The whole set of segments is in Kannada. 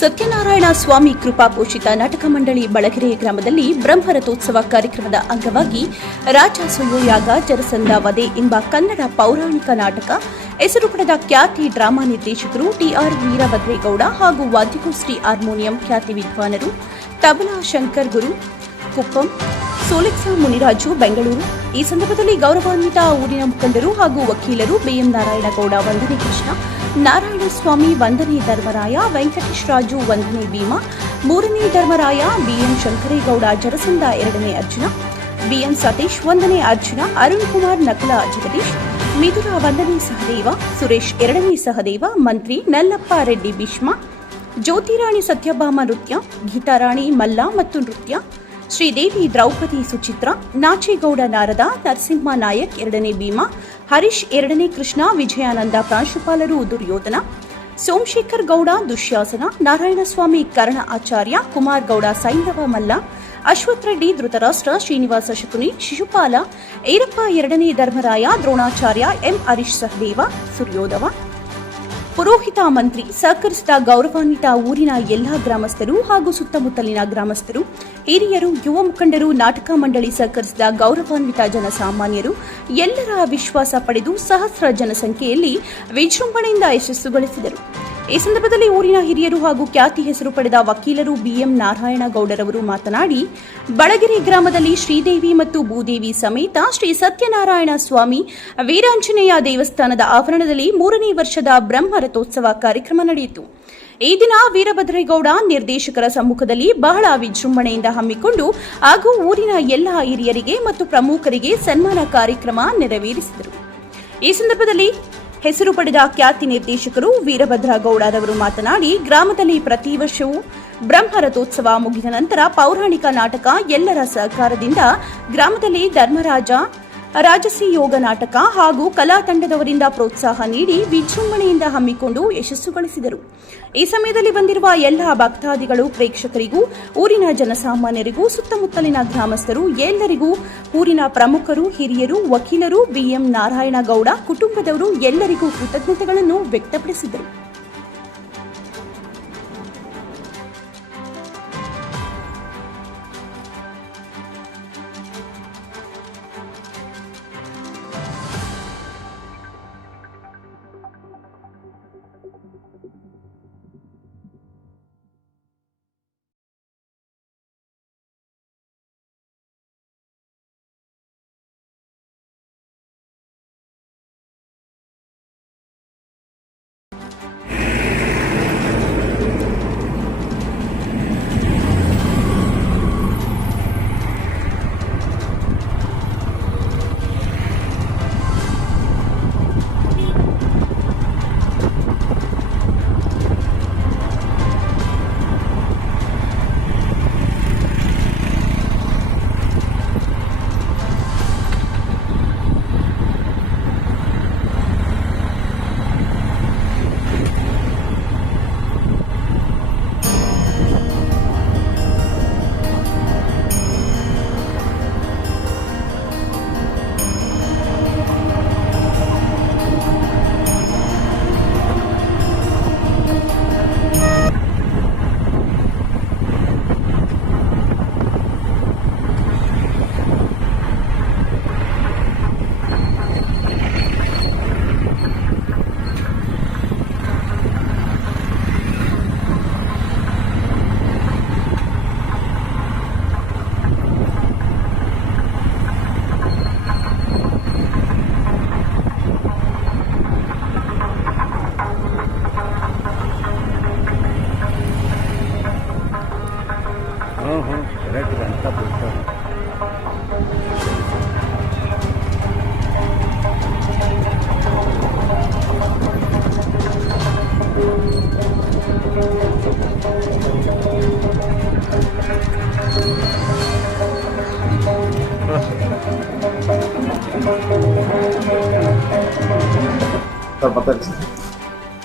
ಸತ್ಯನಾರಾಯಣ ಸ್ವಾಮಿ ಕೃಪಾ ಪೋಷಿತ ನಾಟಕ ಮಂಡಳಿ ಬಳಗೆರೆ ಗ್ರಾಮದಲ್ಲಿ ಬ್ರಹ್ಮರಥೋತ್ಸವ ಕಾರ್ಯಕ್ರಮದ ಅಂಗವಾಗಿ ರಾಜ ಸುಯೋಯಾಗ ಜರಸಂಧ ವಧೆ ಎಂಬ ಕನ್ನಡ ಪೌರಾಣಿಕ ನಾಟಕ ಹೆಸರು ಪಡೆದ ಖ್ಯಾತಿ ಡ್ರಾಮಾ ನಿರ್ದೇಶಕರು ಟಿಆರ್ ವೀರಭದ್ರೇಗೌಡ ಹಾಗೂ ವಾದ್ಯಗೋಷ್ಠಿ ಹಾರ್ಮೋನಿಯಂ ಖ್ಯಾತಿ ವಿದ್ವಾನರು ತಬಲಾ ಶಂಕರ್ ಗುರು ಕುಪ್ಪಂ ಸೋಲೆಕ್ಸಾ ಮುನಿರಾಜು ಬೆಂಗಳೂರು. ಈ ಸಂದರ್ಭದಲ್ಲಿ ಗೌರವಾನ್ವಿತ ಊರಿನ ಮುಖಂಡರು ಹಾಗೂ ವಕೀಲರು ಬಿಎಂ ನಾರಾಯಣಗೌಡ ವಂದನೆ ಕೃಷ್ಣ, ನಾರಾಯಣಸ್ವಾಮಿ ವಂದನೆ ಧರ್ಮರಾಯ, ವೆಂಕಟೇಶ್ ರಾಜು ವಂದನೆ ಭೀಮಾ, ಮೂರನೇ ಧರ್ಮರಾಯ, ಬಿಎಂ ಶಂಕರೇಗೌಡ ಜರಸಂಧ ಎರಡನೇ ಅರ್ಜುನ, ಬಿಎಂ ಸತೀಶ್ ವಂದನೆ ಅರ್ಜುನ, ಅರುಣ್ ಕುಮಾರ್ ನಕಲ ಜಗದೀಶ್, ಮಿಥುನ ವಂದನೆ ಸಹದೇವ, ಸುರೇಶ್ ಎರಡನೇ ಸಹದೇವ, ಮಂತ್ರಿ ನಲ್ಲಪ್ಪ ರೆಡ್ಡಿ ಭೀಷ್ಮ, ಜ್ಯೋತಿರಾಣಿ ಸತ್ಯಭಾಮ ನೃತ್ಯ, ಗೀತಾರಾಣಿ ಮಲ್ಲ ಮತ್ತು ನೃತ್ಯ, ಶ್ರೀದೇವಿ ದ್ರೌಪದಿ ಸುಚಿತ್ರ, ನಾಚೇಗೌಡ ನಾರದ, ನರಸಿಂಹ ನಾಯಕ್ ಎರಡನೇ ಭೀಮಾ, ಹರೀಶ್ ಎರಡನೇ ಕೃಷ್ಣ, ವಿಜಯಾನಂದ ಪ್ರಾಂಶುಪಾಲರು ದುರ್ಯೋಧನ, ಸೋಮಶೇಖರ್ ಗೌಡ ದುಶ್ಯಾಸನ, ನಾರಾಯಣಸ್ವಾಮಿ ಕರ್ಣ ಆಚಾರ್ಯ, ಕುಮಾರ್ ಗೌಡ ಸೈಂಧವ ಮಲ್ಲ, ಅಶ್ವಥ್ ರೆಡ್ಡಿ ಧೃತರಾಷ್ಟ್ರ, ಶ್ರೀನಿವಾಸ ಶಕುನಿ ಶಿಶುಪಾಲ, ಈರಪ್ಪ ಎರಡನೇ ಧರ್ಮರಾಯ, ದ್ರೋಣಾಚಾರ್ಯ, ಎಂ ಹರೀಶ್ ಸಹದೇವ, ಸೂರ್ಯೋಧವ, ಪುರೋಹಿತ ಮಂತ್ರಿ ಸಹಕರಿಸಿದ ಗೌರವಾನ್ವಿತ ಊರಿನ ಎಲ್ಲಾ ಗ್ರಾಮಸ್ಥರು ಹಾಗೂ ಸುತ್ತಮುತ್ತಲಿನ ಗ್ರಾಮಸ್ಥರು, ಹಿರಿಯರು, ಯುವ ಮುಖಂಡರು, ನಾಟಕ ಮಂಡಳಿ ಸಹಕರಿಸಿದ ಗೌರವಾನ್ವಿತ ಜನಸಾಮಾನ್ಯರು ಎಲ್ಲರ ವಿಶ್ವಾಸ ಪಡೆದು ಸಹಸ್ರ ಜನಸಂಖ್ಯೆಯಲ್ಲಿ ವಿಜೃಂಭಣೆಯಿಂದ ಯಶಸ್ಸುಗೊಳಿಸಿದರು. ಈ ಸಂದರ್ಭದಲ್ಲಿ ಊರಿನ ಹಿರಿಯರು ಹಾಗೂ ಖ್ಯಾತಿ ಹೆಸರು ಪಡೆದ ವಕೀಲರು ಬಿಎಂ ನಾರಾಯಣಗೌಡರವರು ಮಾತನಾಡಿ, ಬಳಗೆರೆ ಗ್ರಾಮದಲ್ಲಿ ಶ್ರೀದೇವಿ ಮತ್ತು ಭೂದೇವಿ ಸಮೇತ ಶ್ರೀ ಸತ್ಯನಾರಾಯಣ ಸ್ವಾಮಿ ವೀರಾಂಜನೇಯ ದೇವಸ್ಥಾನದ ಆವರಣದಲ್ಲಿ 3ನೇ ವರ್ಷದ ಬ್ರಹ್ಮರಥೋತ್ಸವ ಕಾರ್ಯಕ್ರಮ ನಡೆಯಿತು. ಈ ದಿನ ವೀರಭದ್ರೇಗೌಡ ನಿರ್ದೇಶಕರ ಸಮ್ಮುಖದಲ್ಲಿ ಬಹಳ ವಿಜೃಂಭಣೆಯಿಂದ ಹಮ್ಮಿಕೊಂಡು ಹಾಗೂ ಊರಿನ ಎಲ್ಲ ಹಿರಿಯರಿಗೆ ಮತ್ತು ಪ್ರಮುಖರಿಗೆ ಸನ್ಮಾನ ಕಾರ್ಯಕ್ರಮ ನೆರವೇರಿಸಿದರು. ಈ ಸಂದರ್ಭದಲ್ಲಿ ಹೆಸರು ಪಡೆದ ಖ್ಯಾತಿ ನಿರ್ದೇಶಕರು ವೀರಭದ್ರಗೌಡರವರು ಮಾತನಾಡಿ, ಗ್ರಾಮದಲ್ಲಿ ಪ್ರತಿ ವರ್ಷವೂ ಬ್ರಹ್ಮರಥೋತ್ಸವ ಮುಗಿದ ನಂತರ ಪೌರಾಣಿಕ ನಾಟಕ ಎಲ್ಲರ ಸಹಕಾರದಿಂದ ಗ್ರಾಮದಲ್ಲಿ ಧರ್ಮರಾಜ ರಾಜಸಿ ಯೋಗ ನಾಟಕ ಹಾಗೂ ಕಲಾ ತಂಡದವರಿಂದ ಪ್ರೋತ್ಸಾಹ ನೀಡಿ ವಿಜೃಂಭಣೆಯಿಂದ ಹಮ್ಮಿಕೊಂಡು ಯಶಸ್ಸುಗೊಳಿಸಿದರು. ಈ ಸಮಯದಲ್ಲಿ ಬಂದಿರುವ ಎಲ್ಲ ಭಕ್ತಾದಿಗಳು, ಪ್ರೇಕ್ಷಕರಿಗೂ, ಊರಿನ ಜನಸಾಮಾನ್ಯರಿಗೂ, ಸುತ್ತಮುತ್ತಲಿನ ಗ್ರಾಮಸ್ಥರು ಎಲ್ಲರಿಗೂ, ಊರಿನ ಪ್ರಮುಖರು, ಹಿರಿಯರು, ವಕೀಲರು, ಬಿಎಂ ನಾರಾಯಣಗೌಡ ಕುಟುಂಬದವರು ಎಲ್ಲರಿಗೂ ಕೃತಜ್ಞತೆಗಳನ್ನು ವ್ಯಕ್ತಪಡಿಸಿದರು.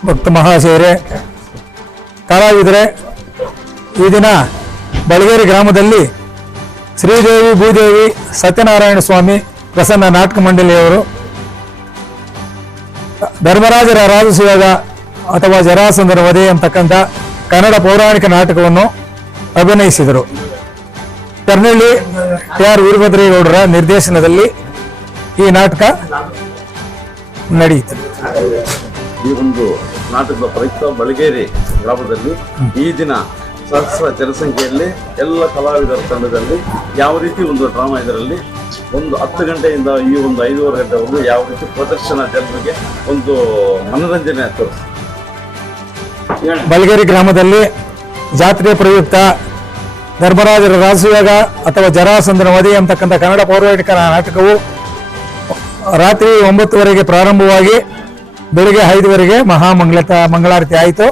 ಭಕ್ತ ಮಹಾಶಯರೇ, ಕಲಾವಿದರೆ, ಈ ದಿನ ಬಳಗೇರಿ ಗ್ರಾಮದಲ್ಲಿ ಶ್ರೀದೇವಿ ಭೂದೇವಿ ಸತ್ಯನಾರಾಯಣ ಸ್ವಾಮಿ ಪ್ರಸನ್ನ ನಾಟಕ ಮಂಡಳಿಯವರು ಧರ್ಮರಾಜರ ರಾಜಸುಯೋಗ ಅಥವಾ ಜರಾಸಂಧನ ವಧೆ ಅಂತಕ್ಕಂಥ ಕನ್ನಡ ಪೌರಾಣಿಕ ನಾಟಕವನ್ನು ಅಭಿನಯಿಸಿದರು. ಕರ್ನಳ್ಳಿ ಟಿ.ಆರ್. ವೀರಭದ್ರೇಗೌಡರ ನಿರ್ದೇಶನದಲ್ಲಿ ಈ ನಾಟಕ ನಡೆಯಿತು. ಈ ಒಂದು ನಾಟಕದ ಪ್ರಯುಕ್ತ ಬಳಗೇರಿ ಗ್ರಾಮದಲ್ಲಿ ಈ ದಿನ ಸಹಸ್ರ ಜನಸಂಖ್ಯೆಯಲ್ಲಿ ಎಲ್ಲ ಕಲಾವಿದರ ತಂಡದಲ್ಲಿ ಯಾವ ರೀತಿ ಒಂದು ಡ್ರಾಮಾ ಇದರಲ್ಲಿ ಒಂದು 10 ಗಂಟೆಯಿಂದ ಈ ಒಂದು 5:15 ಗಂಟೆವರೆಗೂ ಯಾವ ರೀತಿ ಪ್ರದರ್ಶನ ಜನರಿಗೆ ಒಂದು ಮನೋರಂಜನೆ ತೋರಿಸಿ. ಬಳಗೇರಿ ಗ್ರಾಮದಲ್ಲಿ ಜಾತ್ರೆಯ ಪ್ರಯುಕ್ತ ಧರ್ಮರಾಜರ ರಾಜಯೋಗ ಅಥವಾ ಜರಾಸಂಧನ ವಧೆ ಅಂತಕ್ಕಂಥ ಕನ್ನಡ ಪೌರಾಣಿಕ ನಾಟಕವು ರಾತ್ರಿ 9:00 ಪ್ರಾರಂಭವಾಗಿ ಬೆಳಿಗ್ಗೆ 5:00 ಮಂಗಳಾರತಿ ಆಯಿತು.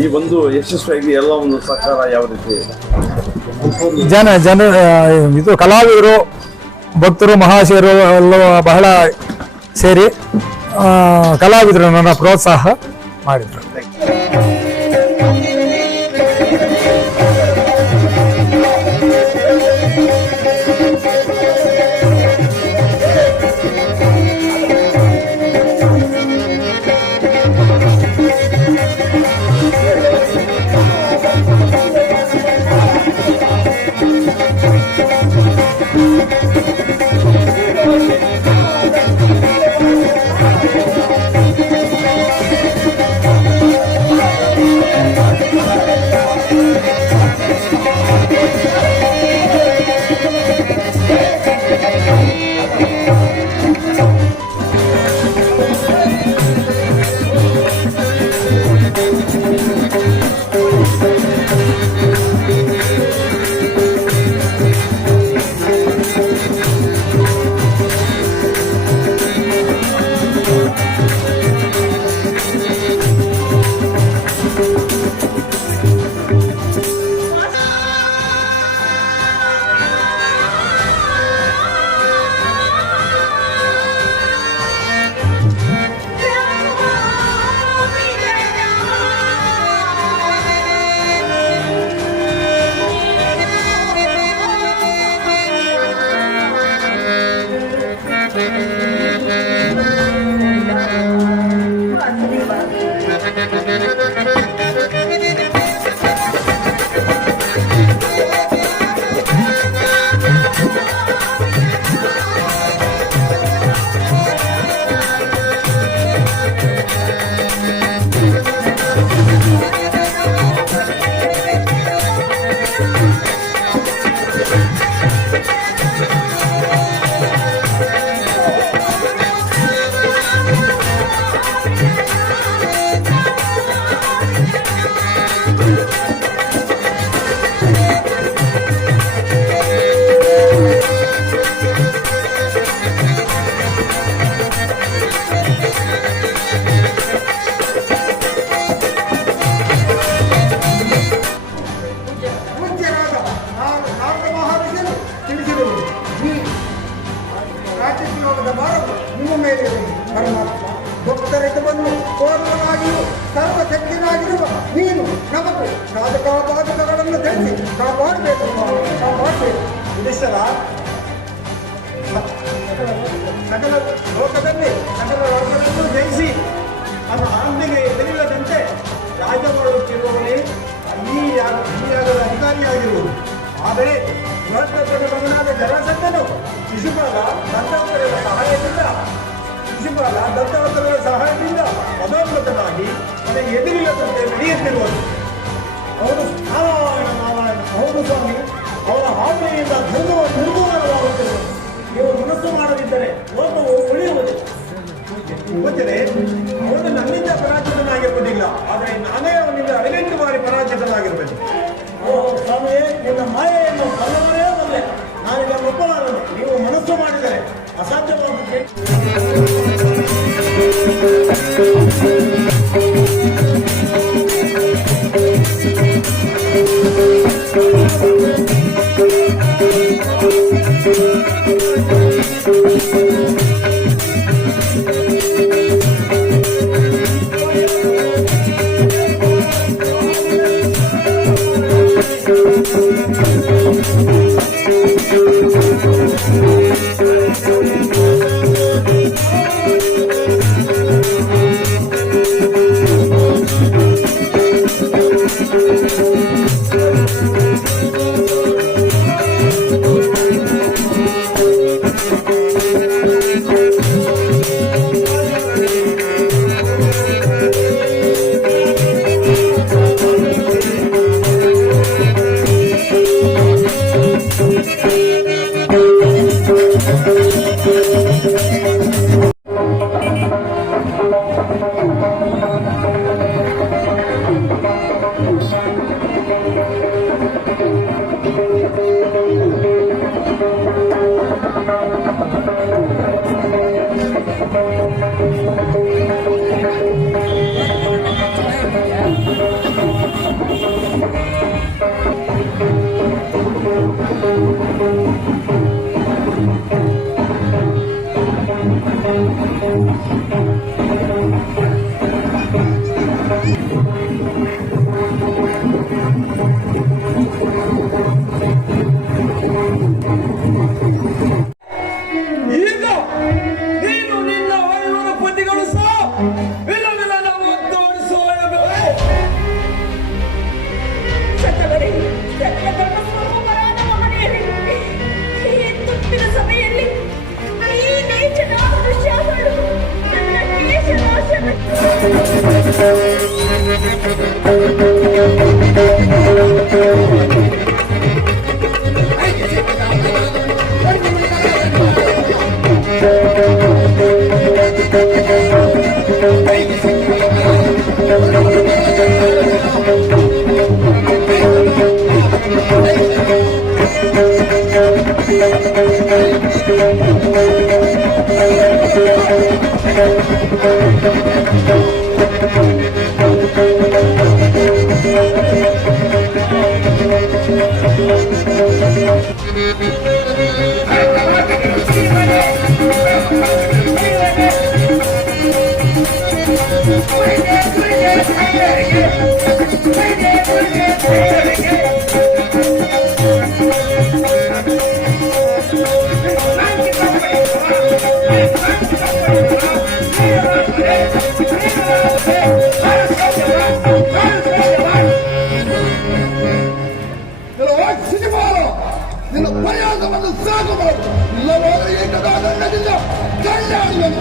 ಈ ಒಂದು ಯಶಸ್ವಿಯಾಗಿ ಎಲ್ಲ ಒಂದು ಸಹಕಾರ ಯಾವ ರೀತಿ ಇದು ಕಲಾವಿದರು, ಭಕ್ತರು, ಮಹಾಶಯರು ಎಲ್ಲ ಬಹಳ ಸೇರಿ ಕಲಾವಿದರು ನನ್ನ ಪ್ರೋತ್ಸಾಹ ಮಾಡಿದರು. ಭಕ್ತರಿಗೆ ಬಂದು ಪೂರ್ಣವಾಗಿಯೂ ಸರ್ವಶಕ್ತನಾಗಿರುವ ನೀನು ನಮಗೆ ರಾಜಕಾಪಾದಕಗಳನ್ನು ತಿಳಿಸಿ ಕಾಪಾಡಬೇಕು. ಯುಧಿಷ್ಠರ, ಸಕಲ ಲೋಕದಲ್ಲಿ ಸಕಲ ವರ್ಗಗಳನ್ನು ಜಯಿಸಿ ನಮ್ಮ ಆಂದಿಗೆ ಎದುರಿಲ್ಲದಂತೆ ರಾಜ್ಯ ಮಾಡುತ್ತಿರುವವನೇ ಈ ಯಾಗದ ಅಧಿಕಾರಿಯಾಗಿರುವುದು. ಆದರೆ ಬೃಹತ್ತರ ಮಗನಾದ ಜರಾಸಂಧನು ಶಿಶುಪಾಲ ದತ್ತವರ್ಗಗಳ ಸಹಾಯದಿಂದ ಪದೋನ್ನತನಾಗಿ ನನಗೆ ಎದುರಿಲ್ಲದಂತೆ ನಡೆಯುತ್ತಿರುವುದು. ಅವರು ನಾರಾಯಣ ಹೌದು ಸ್ವಾಮಿ, ಅವರ ಹಾವಳಿಯಿಂದ ಧರ್ಮವು ನಿರ್ಮೂಲನವಾಗುತ್ತಿರುವುದು. ನೀವು ಮನಸ್ಸು ಮಾಡದಿದ್ದರೆ ಲೋಕವು ಉಳಿಯುವುದು. ಗೊತ್ತಿದೆ, ಅವನು ನನ್ನಿಂದ ಪರಾಜಿತನಾಗಿರುವುದಿಲ್ಲ, ಆದರೆ ನಾನೇ ಅವನಿಂದ 18 ಬಾರಿ ಪರಾಜಿತನಾಗಿರಬೇಕು. ಓ ಸ್ವಾಮಿಯೇ, ನಿನ್ನ ಮಾಯೆಯನ್ನು ಬಲ್ಲವರೇ ಬಲ್ಲೆ. ನಾನೀಗ ಒಪ್ಪಲಾರನು. ನೀವು ಮನಸ್ಸು ಮಾಡಿದರೆ ಅಸಾಧ್ಯವಾಗುತ್ತದೆ. ನಿನ್ನ ಪ್ರಯಾಸವನ್ನು ಸಾಗು ಮಾಡು, ಇಲ್ಲವಾದರೆ ಏಕದಾದ ನನ್ನಿಂದ ಕಣ್ಣಾಡುವೆನು.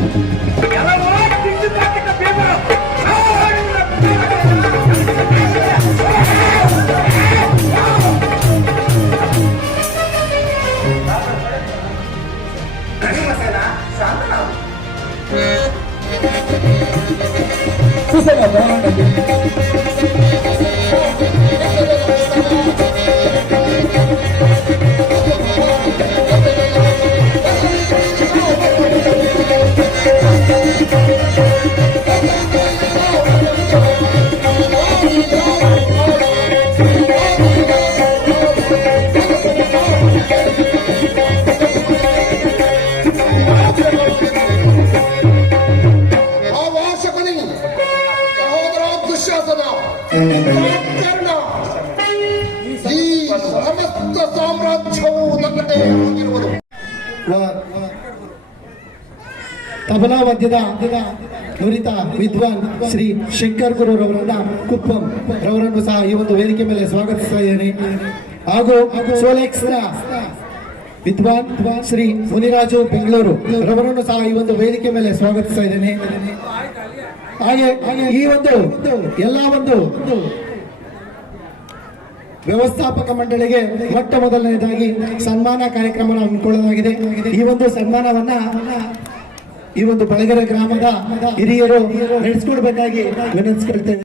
ಈ ಸಮಸ್ತ ಸಾಮ್ರಾಜ್ಯವು ನನ್ನದೇ ಆಗಿರುವುದು. ತಬಲಾ ವಾದ್ಯದ ನುರಿತ ವಿದ್ವಾನ್ ಶ್ರೀ ಶಂಕರ್ ಗುರುರವರನ್ನ ಕುಪ್ಪಂ ರವರನ್ನು ಸಹ ಈ ಒಂದು ವೇದಿಕೆ ಮೇಲೆ ಸ್ವಾಗತಿಸ್ತಾ ಇದ್ದೇನೆ. ಹಾಗೂ ಸೋಲೆಕ್ಸ್ ವಿದ್ವಾನ್ ಶ್ರೀ ಮುನಿರಾಜು ಬೆಂಗಳೂರು ರವರನ್ನು ಸಹ ಈ ಒಂದು ವೇದಿಕೆ ಮೇಲೆ ಸ್ವಾಗತಿಸ್ತಾ ಇದ್ದೇನೆ. ಹಾಗೆ ಈ ಒಂದು ಎಲ್ಲ ಒಂದು ವ್ಯವಸ್ಥಾಪಕ ಮಂಡಳಿಗೆ ಮೊಟ್ಟ ಮೊದಲನೇದಾಗಿ ಸನ್ಮಾನ ಕಾರ್ಯಕ್ರಮ ಹಮ್ಮಿಕೊಳ್ಳಲಾಗಿದೆ. ಈ ಒಂದು ಸನ್ಮಾನವನ್ನ ಈ ಒಂದು ಬಳಗೆರೆ ಗ್ರಾಮದ ಹಿರಿಯರು ನಡೆಸಿಕೊಡ್ಬೇಕಾಗಿ ವಿನಂತಿಸ್ಕೊಳ್ತೇವೆ.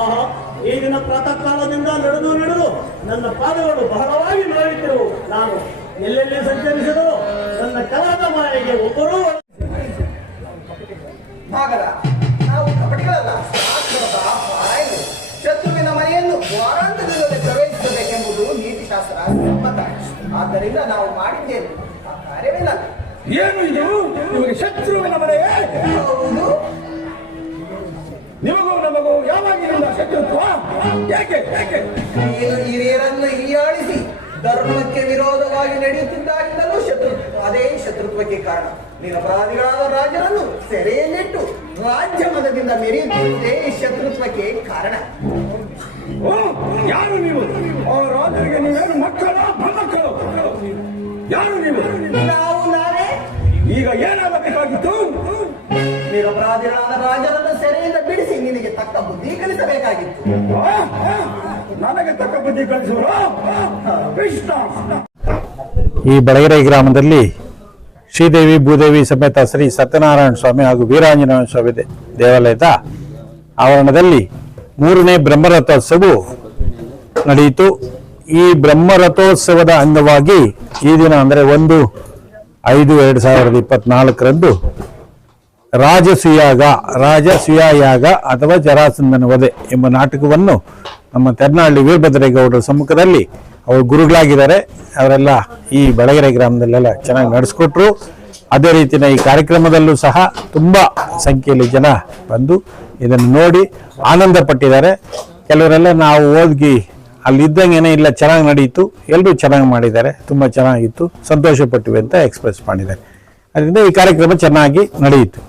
ಆಹಾ, ಈ ದಿನ ಪ್ರಾತಃ ಕಾಲದಿಂದ ನಡೆದು ನನ್ನ ಪಾದಗಳು ಬಹಳವಾಗಿ ನೋಯುತ್ತಿರುವು. ನಾನು ಎಲ್ಲೆಲ್ಲಿ ಸಂಚರಿಸಿದರೂ ನನ್ನ ಕಲಾದ ಮಾಯೆಗೆ ಒಬ್ಬರೂ ನಾಗರ, ನಾವು ಕಪಟಿಗಳಲ್ಲ. ಶಾಸ್ತ್ರದ ಪಾರಾಯಣೆ. ಶತ್ರುವಿನ ಮನೆಯನ್ನು ವಾರಾಂತರದಲ್ಲಿ ಪ್ರವೇಶಿಸಬೇಕೆಂಬುದು ನೀತಿಶಾಸ್ತ್ರ ಸಮ್ಮತ. ಆದ್ದರಿಂದ ನಾವು ಮಾಡಿದ್ದೇವೆ, ಆ ಕಾರ್ಯವಿಲ್ಲ. ಏನು ಇದು? ನಿಮಗೆ ಶತ್ರುವಿನ ಮನೆಯೇ? ಹೌದು. ನಿಮಗೂ ನಮಗೂ ಯಾವಾಗಿನಿಂದ ಶತ್ರುತ್ವ? ಯಾಕೆ ಯಾಕೆ? ನೀನು ಹಿರಿಯರನ್ನು ಹೀಯಾಳಿಸಿ ಧರ್ಮಕ್ಕೆ ವಿರೋಧವಾಗಿ ನಡೆಯುತ್ತಿದ್ದಾಗಿಂದಲೂ ಶತ್ರುತ್ವ. ಅದೇ ಶತ್ರುತ್ವಕ್ಕೆ ಕಾರಣ. ನಿರಪರಾಧಿಗಳಾದ ರಾಜರನ್ನು ಸೆರೆಯಲ್ಲಿಟ್ಟು ರಾಜ್ಯ ಮದದಿಂದ ಮೆರೆಯುತ್ತಿದ್ದೇ ಶತ್ರುತ್ವಕ್ಕೆ ಕಾರಣ. ಯಾರು ನೀವು? ಆ ರಾಜರಿಗೆ ನೀವೇನು ಮಕ್ಕಳ ಮೊಮ್ಮಕ್ಕಳು? ಯಾರು ನೀವು? ನಾವೇ ಈಗ ಏನಾಗಬೇಕಾಗಿತ್ತು? ನಿರಪರಾಧಿಗಳಾದ ರಾಜರನ್ನು ಸೆರೆಯಿಂದ ಬಿಡಿಸಿ ನಿನಗೆ ತಕ್ಕ ಬುದ್ಧಿ ಕಲಿಸಬೇಕಾಗಿತ್ತು. ನನಗೆ ತಕ್ಕ ಬುದ್ಧಿ ಕಲಿಸುವರು ಕೃಷ್ಣ. ಈ ಬಳಗೆರೆ ಗ್ರಾಮದಲ್ಲಿ ಶ್ರೀದೇವಿ ಭೂದೇವಿ ಸಮೇತ ಶ್ರೀ ಸತ್ಯನಾರಾಯಣ ಸ್ವಾಮಿ ಹಾಗೂ ವೀರಾಂಜನೇಯ ಸ್ವಾಮಿ ದೇವಾಲಯದ ಆವರಣದಲ್ಲಿ 3ನೇ ಬ್ರಹ್ಮರಥೋತ್ಸವವು ನಡೆಯಿತು. ಈ ಬ್ರಹ್ಮರಥೋತ್ಸವದ ಅಂಗವಾಗಿ ಈ ದಿನ ಅಂದರೆ 1/5/2024 ರಾಜಸೂಯ ಯಾಗ ಅಥವಾ ಜರಾಸಂಧನ ವಧೆ ಎಂಬ ನಾಟಕವನ್ನು ನಮ್ಮ ತೆರನಹಳ್ಳಿ ವೀರಭದ್ರೇಗೌಡರ ಸಮ್ಮುಖದಲ್ಲಿ ಅವರು ಗುರುಗಳಾಗಿದ್ದಾರೆ. ಅವರೆಲ್ಲ ಈ ಬಳಗೆರೆ ಗ್ರಾಮದಲ್ಲೆಲ್ಲ ಚೆನ್ನಾಗಿ ನಡೆಸ್ಕೊಟ್ರು. ಅದೇ ರೀತಿಯ ಈ ಕಾರ್ಯಕ್ರಮದಲ್ಲೂ ಸಹ ತುಂಬ ಸಂಖ್ಯೆಯಲ್ಲಿ ಜನ ಬಂದು ಇದನ್ನು ನೋಡಿ ಆನಂದ ಪಟ್ಟಿದ್ದಾರೆ. ಕೆಲವರೆಲ್ಲ ನಾವು ಹೋಗಿ ಅಲ್ಲಿದ್ದಂಗೆ ಇಲ್ಲ, ಚೆನ್ನಾಗಿ ನಡೀತು, ಎಲ್ಲರೂ ಚೆನ್ನಾಗಿ ಮಾಡಿದ್ದಾರೆ, ತುಂಬ ಚೆನ್ನಾಗಿತ್ತು, ಸಂತೋಷ ಪಟ್ಟಿವೆ ಅಂತ ಎಕ್ಸ್ಪ್ರೆಸ್ ಮಾಡಿದ್ದಾರೆ. ಅದರಿಂದ ಈ ಕಾರ್ಯಕ್ರಮ ಚೆನ್ನಾಗಿ ನಡೆಯಿತು.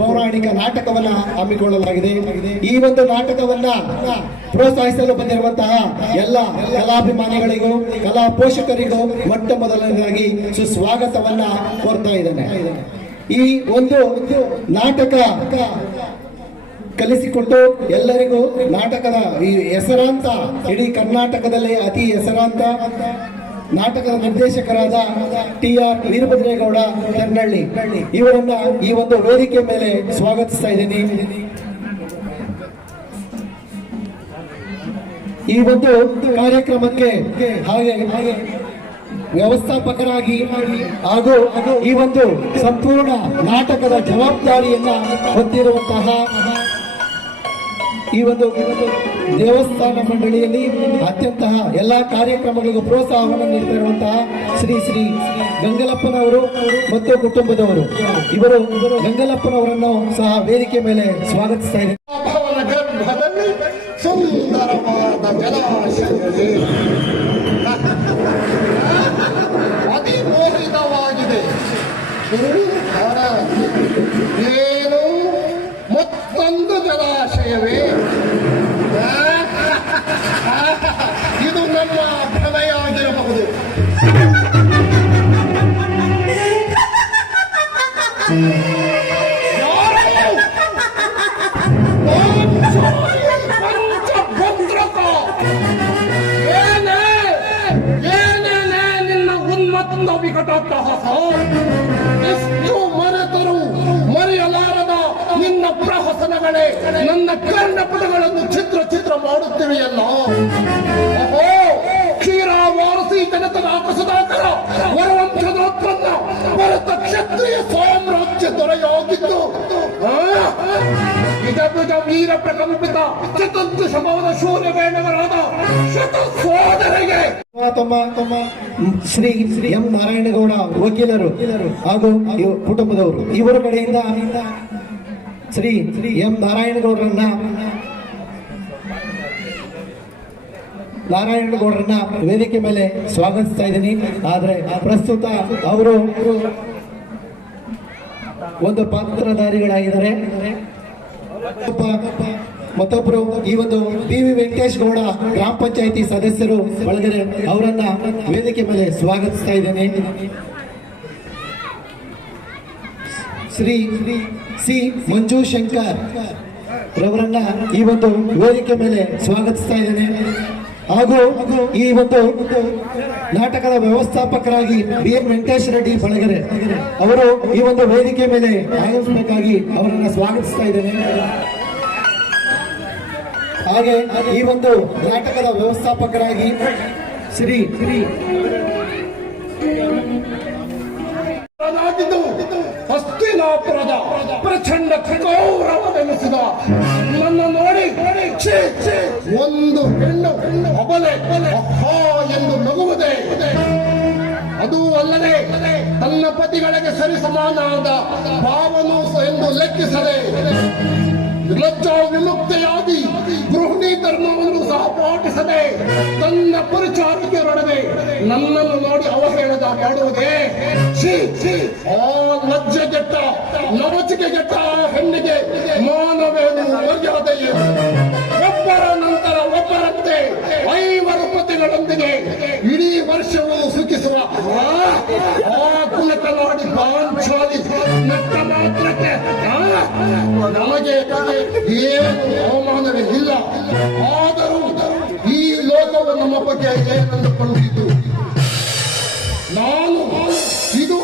ಪೌರಾಣಿಕ ನಾಟಕವನ್ನ ಹಮ್ಮಿಕೊಳ್ಳಲಾಗಿದೆ. ಈ ಒಂದು ನಾಟಕವನ್ನ ಪ್ರೋತ್ಸಾಹಿಸಲು ಬಂದಿರುವಂತಹ ಎಲ್ಲ ಕಲಾಭಿಮಾನಿಗಳಿಗೂ ಕಲಾ ಪೋಷಕರಿಗೂ ಮೊಟ್ಟ ಮೊದಲನೇದಾಗಿ ಸುಸ್ವಾಗತವನ್ನ ಕೋರ್ತಾ ಇದ್ದೇನೆ. ಈ ಒಂದು ನಾಟಕ ಕಲಿಸಿಕೊಟ್ಟು ಎಲ್ಲರಿಗೂ ನಾಟಕದ ಈ ಹೆಸರಾಂತ ಇಡೀ ಕರ್ನಾಟಕದಲ್ಲಿ ಅತಿ ಹೆಸರಾಂತ ನಾಟಕದ ನಿರ್ದೇಶಕರಾದ TR ವೀರಭದ್ರೇಗೌಡ ತೆರನಹಳ್ಳಿ ಇವರನ್ನ ಈ ಒಂದು ವೇದಿಕೆ ಮೇಲೆ ಸ್ವಾಗತಿಸ್ತಾ ಇದ್ದೀನಿ. ಈ ಒಂದು ಕಾರ್ಯಕ್ರಮಕ್ಕೆ ಹಾಗೆ ವ್ಯವಸ್ಥಾಪಕರಾಗಿ ಹಾಗೂ ಈ ಒಂದು ಸಂಪೂರ್ಣ ನಾಟಕದ ಜವಾಬ್ದಾರಿಯನ್ನ ಹೊಂದಿರುವಂತಹ ಈ ಒಂದು ದೇವಸ್ಥಾನ ಮಂಡಳಿಯಲ್ಲಿ ಅತ್ಯಂತ ಎಲ್ಲಾ ಕಾರ್ಯಕ್ರಮಗಳಿಗೂ ಪ್ರೋತ್ಸಾಹವನ್ನು ನೀಡ್ತಾ ಇರುವಂತಹ ಶ್ರೀ ಗಂಗಲಪ್ಪನವರು ಮತ್ತು ಕುಟುಂಬದವರು ಇವರು ಗಂಗಲಪ್ಪನವರನ್ನು ಸಹ ವೇದಿಕೆ ಮೇಲೆ ಸ್ವಾಗತಿಸ್ತಾ ಇದ್ದಾರೆ. ಭವನ ಗರ್ಭದಲ್ಲಿ ಸುಂದರವಾದ ಜಲಾಶಯವೇ ಅತಿಮೋಹಿತವಾಗಿದೆ. ಏನು ಮತ್ತೊಂದು ಜಲಾಶಯವೇ? ಇದು ನಮ್ಮ ಭ್ರಮೆಯಾಗಿರಬಹುದು. ಏನೇನೇ ನಿನ್ನ ಉನ್ಮತ್ತ ವಿಕಟಾಟ್ಟಹಾಸ. ಎಷ್ಟು ಮರೆತರು ಮರೆಯಲಾರದ ನಿನ್ನ ಪ್ರಹಸನಗಳೇ ನನ್ನ ಕರ್ಣಪಟಗಳನ್ನು ಚಿತ್ರ ಮಾಡುತ್ತಿವೆಯಲ್ಲ. ಓಹೋ, ಕ್ಷೀರಾವಾರಸಿ ಜನತನ ಆಕಸದಾಕರ ವರವಂಶದೋತ್ಪನ್ನ ಭರತ ಕ್ಷತ್ರಿಯ ಸಾಮ್ರಾಜ್ಯ ದೊರೆಯಾಗಿದ್ದು ನಿಜ ವೀರ ಪ್ರಕಂಪಿತ ಚತುರ್ಥ ಶಮವದ ಶೂರ್ಯವೇಣವರಾದ ಶತ ಸೋದರಿಗೆ ತಮ್ಮ ಶ್ರೀ ಎಂ ನಾರಾಯಣಗೌಡ ವಕೀಲರು ಹಾಗೂ ಕುಟುಂಬದವರು ಇವರ ಕಡೆಯಿಂದ ಶ್ರೀ ಎಂ ನಾರಾಯಣಗೌಡರನ್ನ ವೇದಿಕೆ ಮೇಲೆ ಸ್ವಾಗತಿಸ್ತಾ ಇದ್ದೀನಿ. ಆದ್ರೆ ಪ್ರಸ್ತುತ ಅವರು ಒಂದು ಪಾತ್ರಧಾರಿಗಳಾಗಿದ್ದಾರೆ. ಮತ್ತೊಬ್ಬರು ಈ ಒಂದು ವಿ ವೆಂಕಟೇಶ್ ಗೌಡ ಗ್ರಾಮ ಪಂಚಾಯಿತಿ ಸದಸ್ಯರು ಒಳಗಡೆ ಅವರನ್ನ ವೇದಿಕೆ ಮೇಲೆ ಸ್ವಾಗತಿಸ್ತಾ ಇದ್ದೇನೆ. ಶ್ರೀ ಸಿ ಮಂಜು ಶಂಕರ್ ರವರನ್ನ ಈ ಒಂದು ವೇದಿಕೆ ಮೇಲೆ ಸ್ವಾಗತಿಸ್ತಾ ಇದ್ದೇನೆ. ಹಾಗೂ ಈ ಒಂದು ನಾಟಕದ ವ್ಯವಸ್ಥಾಪಕರಾಗಿ ಬಿ ಎಂ ವೆಂಕಟೇಶ್ ರೆಡ್ಡಿ ಬಳಗರೆ ಅವರು ಈ ಒಂದು ವೇದಿಕೆ ಮೇಲೆ ಆಗಮಿಸಬೇಕಾಗಿ ಅವರನ್ನ ಸ್ವಾಗತಿಸ್ತಾ ಇದ್ದೇನೆ. ಹಾಗೆ ಈ ಒಂದು ನಾಟಕದ ವ್ಯವಸ್ಥಾಪಕರಾಗಿ ಶ್ರೀ ಹಸ್ತಿನಾಪುರದ ಪ್ರಚಂಡ ಗೌರವವೆನಿಸಿದ ನನ್ನ ನೋಡಿ ಒಂದು ಹೆಣ್ಣು ಅಬಲೆ ಅಹಾ ಎಂದು ನಗುವುದೇ. ಅದೂ ಅಲ್ಲದೆ ತನ್ನ ಪತಿಗಳಿಗೆ ಸರಿಸಮಾನಾದ ಭಾವನು ಎಂದು ಲೆಕ್ಕಿಸದೆ ಲಜ್ಜಾ ವಿಮುಕ್ತೆಯಾಗಿ ಗೃಹಿಣಿ ಧರ್ಮವನ್ನು ಸಹ ಪಾಟಿಸದೆ ತನ್ನ ಪರಿಚಾರಿಕೆಯೊಡನೆ ನನ್ನನ್ನು ನೋಡಿ ಅವಹೇಳದ ಮಾಡುವುದೇ. ಆ ಲಜ್ಜೆಗೆಟ್ಟ ನವಚಿಕೆಗೆಟ್ಟ ಹೆಣ್ಣಿಗೆ ಮಾನವೇನು ಮರ್ಯಾದೆಯೇ? ಒಬ್ಬರ ನಂತರ ಒಬ್ಬರಂತೆ 5 ಪತಿಗಳೊಂದಿಗೆ ಇಡೀ ವರ್ಷವೂ ಸುಖಿಸುವ ಆ ಕುಲಕಲಾಡಿ ಪಾಂಚಾಲಿ ನಟ್ಟ ಮಾತ್ರಕ್ಕೆ ನಮಗೆ ಏನು ಅವಮಾನವೇ ಇಲ್ಲ. ಆದರೂ ಈ ಲೋಕವು ನಮ್ಮ ಬಗ್ಗೆ ಏನಂದುಕೊಂಡಿದ್ದು. ನಾನು ಇದು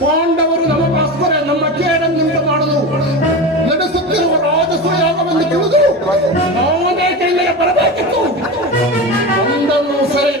ಪಾಂಡವರು ನಮಗೋಸ್ಕರ ನಮ್ಮ ಕೇಡನ್ನುಂಟು ಮಾಡಲು ನಡೆಸುತ್ತಿರುವ ರಾಜಸೂಯಾಗವನ್ನು ತಿಳಿದು ನಾನೇ ಕೈಗೆ ಬರಬೇಕಿತ್ತು. ಒಂದನ್ನು ಸರಿ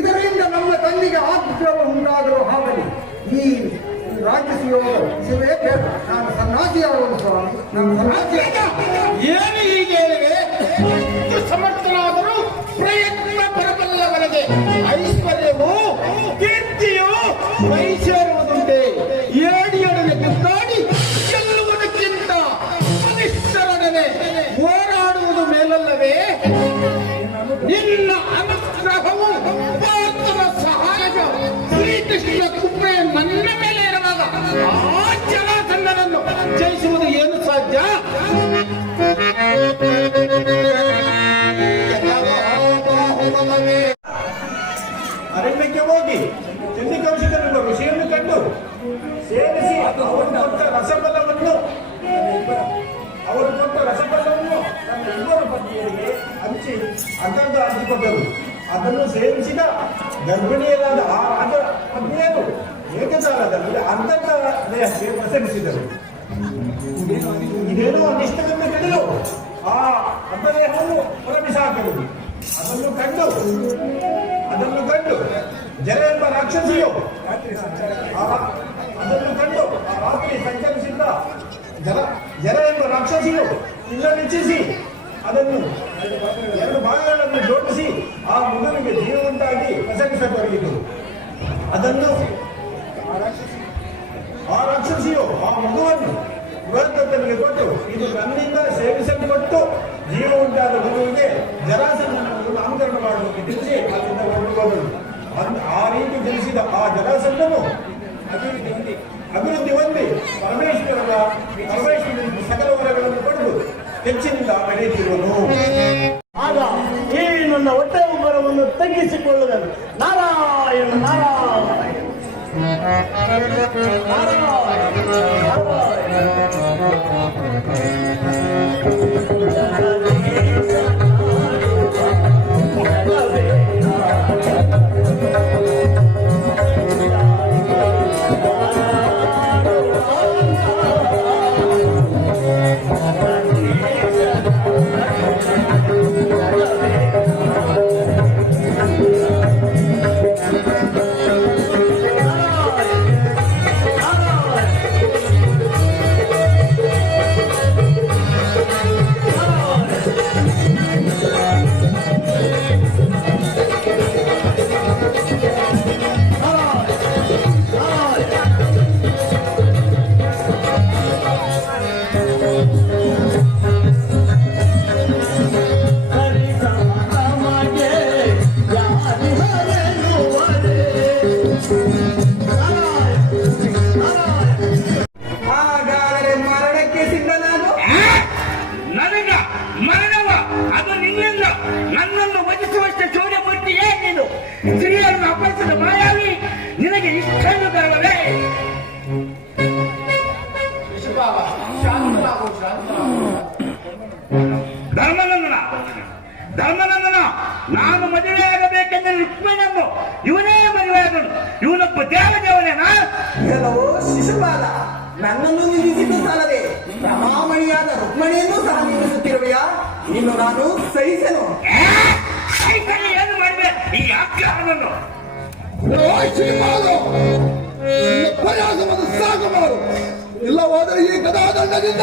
ಇದರಿಂದ ನಮ್ಮ ತಂದೆಗೆ ಆಗ್ರಹ ಉಂಟಾದರೂ ಆಗಲಿ ಈ ರಾಜ್ಯ ಶಿವೇ ಬೇಡ. ನಾನು ಸನ್ಯಾಸಿಯಾಗುವುದು ಸ್ವಾಮಿ, ನಾನು ಸನ್ಯಾಸಿ. ಏನು ಹೀಗೆ ಹೇಳಿವೆ? ಎಷ್ಟು ಸಮರ್ಥರಾದರೂ ಪ್ರಯತ್ನ ಬರಬಲ್ಲವರೆಗೆ ಐಶ್ವರ್ಯವು ಕೀರ್ತಿಯು ಮೈ ಸೇರುವುದುಂಟೆ. ಏಡಿಯೊಡನೆ ಕಿತ್ತಾಡಿ ಗೆಲ್ಲುವುದಕ್ಕಿಂತ ಬಲಿಷ್ಠರೊಡನೆ ಹೋರಾಡುವುದು ಮೇಲಲ್ಲವೇ? ನಿನ್ನ ಅನುಗ್ರಹವು ಭಾರತದ ಸಹಾಯಕ ಶ್ರೀಕೃಷ್ಣ ಕೃಪೆ ನನ್ನ ಮೇಲೆ ಇರುವಾಗ ಆ ಜರಾಸಂಧನನ್ನು ಜಯಿಸುವುದು ಏನು ಸಾಧ್ಯ? ಅರಣ್ಯಕ್ಕೆ ಹೋಗಿ ಚಂಡಿಕೌಶಿಕನೆಂಬ ಋಷಿಯನ್ನು ಕಂಡು ಸೇರಿಸಿ ಅವರು ಕೊಟ್ಟ ರಸಬಲವನ್ನು ತನ್ನ ಇಬ್ಬರು ಪತ್ನಿಯರಿಗೆ ಹಂಚಿ ಅರ್ಧ ಹಂಚಿಕೊಟ್ಟರು. ಅದನ್ನು ಸೇವಿಸಿದ ಗರ್ಭಿಣಿಯರಾದ ಆ ರಾಜ ಪತ್ನಿಯರು ಏಕಕಾಲದಲ್ಲಿ ಅರ್ಧ ದೇಹಕ್ಕೆ ಪ್ರಸರಿಸಿದರು. ಇದೇನೋ ಅನಿಷ್ಟವೆಂದು ತಿಳಿದು ಆ ಅರ್ಧ ದೇಹವನ್ನು ಹೊರಬಿಸಾಕುವುದು. ಅದನ್ನು ಕಂಡು ಜರ ಎಂಬ ರಾಕ್ಷಸಿಯು ಅದನ್ನು ಕಂಡು ಆ ರಾತ್ರಿ ಸಂಚರಿಸಿದ್ದ ಜರ ಎಂಬ ರಾಕ್ಷಸಿಯು ಇಲ್ಲವೆಚ್ಚಿಸಿ ಅದನ್ನು ಎರಡು ಭಾಗಗಳನ್ನು ಜೋಡಿಸಿ ಆ ಮಗುವಿಗೆ ಜೀವವುಂಟಾಗಿ ಪ್ರಸರಿಸತೊಡಗಿತು. ಅದನ್ನು ಆ ರಾಕ್ಷಸಿಯು ಆ ಮಗುವನ್ನು ಬೃಹದತ್ತನಿಗೆ ಕೊಟ್ಟು ಇದು ನನ್ನಿಂದ ಸೇವಿಸಲ್ಪಟ್ಟು ಜೀವ ಉಂಟಾದ ಮಗುವಿಗೆ ಜರಾಸಂಧನನ್ನು ನಾಮಕರಣ ಮಾಡುವುದಕ್ಕೆ ತಿಳಿಸಿ ಅಲ್ಲಿಂದ ಹೊರಟುಕೊಂಡರು. ಆ ರೀತಿ ತಿಳಿಸಿದ ಆ ಜರಾಸಂಧನು ಅಭಿವೃದ್ಧಿ ಹೊಂದಿ ಪರಮೇಶ್ವರನಿಗೆ ಸಕಲ ವರಗಳನ್ನು ಪಡೆದು ಹೆಚ್ಚಿನಿಂದ ಬೆಳೆಯುತ್ತಿರುವನು. ಆಗ ಈ ನನ್ನ ಹೊಟ್ಟೆ ಉಬ್ಬರವನ್ನು ತಗ್ಗಿಸಿಕೊಳ್ಳುವುದು ನಾರಾಯಣ ನಾರಾಯಣ ಹಾಗಾದರೆ ಮರಣಕ್ಕೆ ಸಿದ್ಧನಾಗು. ನನಗ ಮರಣವ ಅದು ನಿನ್ನಿಂದ ನನ್ನನ್ನು ವಧಿಸುವಷ್ಟು ಶೌರ್ಯಮೂರ್ತಿಯೇ ನೀನು. ಸ್ತ್ರೀಯನ್ನು ಅಪರಿಸಿದ ಮಾಯಾವಿ ನಿನಗೆ ಇಷ್ಟನ್ನು ಬರಲವೇ? ಧರ್ಮನಂದನ ನಾನು ಮದುವೆಯಾಗಬೇಕೆಂದರೆ ರುಕ್ಮಿಣಿಯನ್ನು ಇವನೇ ಮದುವೆಯಾದನು. ಇವನೊಬ್ಬ ದೇವದೇವನೇನಾ? ಕೆಲವು ಶಿಶುಪಾಲ ನನ್ನನ್ನು ನಿಲ್ಲಿಸಿದ್ದು ಸಾಲದೆ ರಮಾಮಣಿಯಾದ ರುಕ್ಮಣಿಯನ್ನು ಸಹ ನಿಲ್ಲಿಸುತ್ತಿರುವೆಯಾ? ಇನ್ನು ನಾನು ಸಹಿಸನು. ಏನು ಮಾಡಿದೆ ಈ ಆಜ್ಞಾನವನ್ನು? ಪ್ರಯಾಸವನ್ನು ಸಾಕು ಮಾಡು, ಇಲ್ಲವಾದರೆ ಈ ಗದಾದಂಡದಿಂದ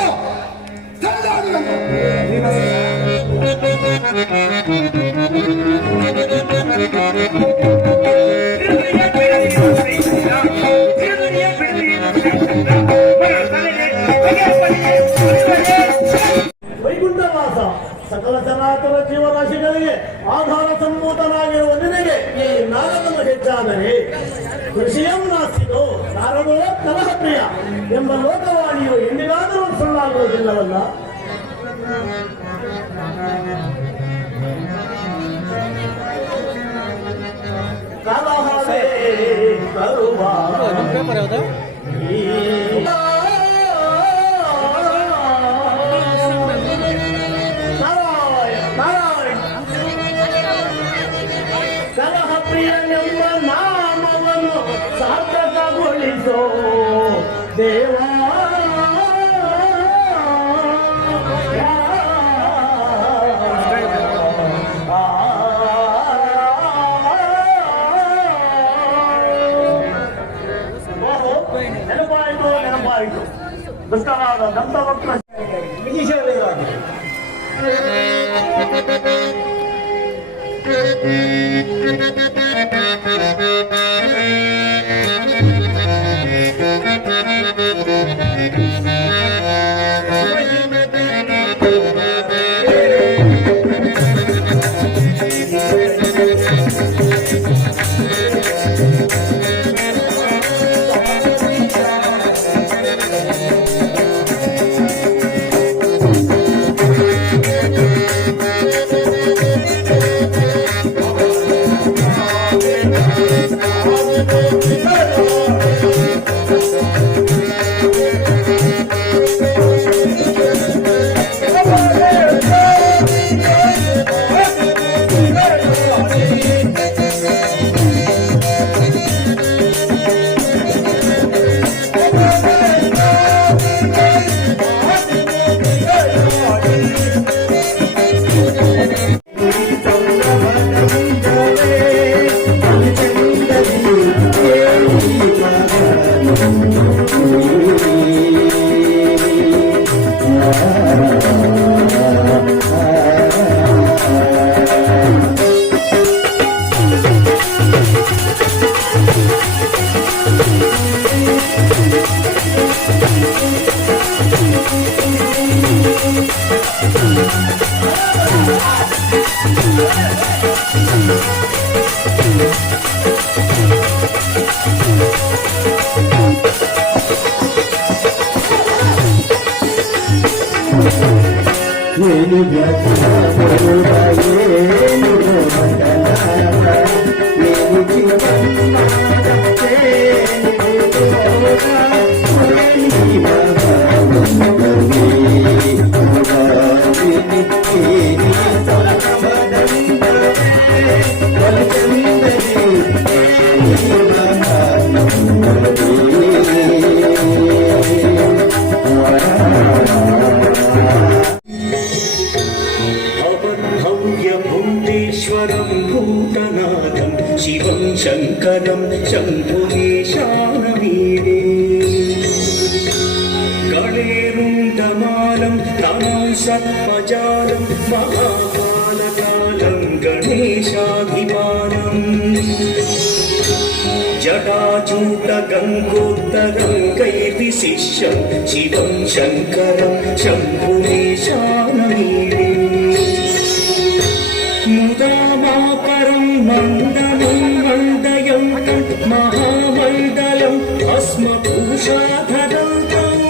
ವೈಕುಂಠವಾಸ ಸಕಲ ಚರಾಚರ ಜೀವರಾಶಿಗಳಿಗೆ ಆಧಾರ ಸಂಭೂತನಾಗಿರುವ ನಿನಗೆ ಈ ನಾರದನು ಹೆಚ್ಚಾದರೆ ಕೃಷಿಯಂ ನಾಸ್ತಿದು ನಾರದೋ ಕಲಹ ಪ್ರಿಯ ಎಂಬ ಲೋಕವಾಣಿಯು ಎಂದಿಗಾದರೂ ಸುಳ್ಳಾಗುವುದಿಲ್ಲವಲ್ಲ. ಕಲಹವೇ ಕರುವ ಕಲಹ ಪ್ರಿಯನೆಂಬ ನಾಮವನ್ನು ಸಾರ್ಥಕಗೊಳಿಸೋ ದೇವಾ. ದುಷ್ಟನಾದ ದಂತವಕ್ರ ವಿಧಿಸಬೇಕಾಗಿದೆ. भूतेश्वरं भूतनाथं शिवं शङ्करं शम्भुदेशानवीरे गणेरुण्डमालं तमं सत्मजालं महाकालकालं गणेशाधिपानम् जटाचूटगङ्गोत्तरं कैर्विशिष्यं शिवं शङ्करं शम्भुदेशानवीरे मुदामाकरं मण्डलं मण्डयन्तं महामण्डलं भस्मभूषाधरन्तम्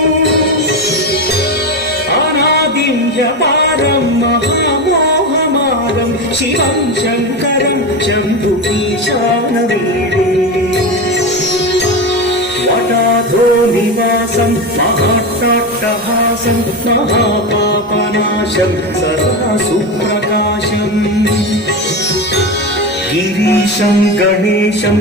अनादिं जपारं महामोहमारं शिवं शङ्करं शम्भुदेशानवीरे वटाधो निवासं महाट्टहासं महापापनाशं सदा सुप्रकाशम् गिरीशं गणेशं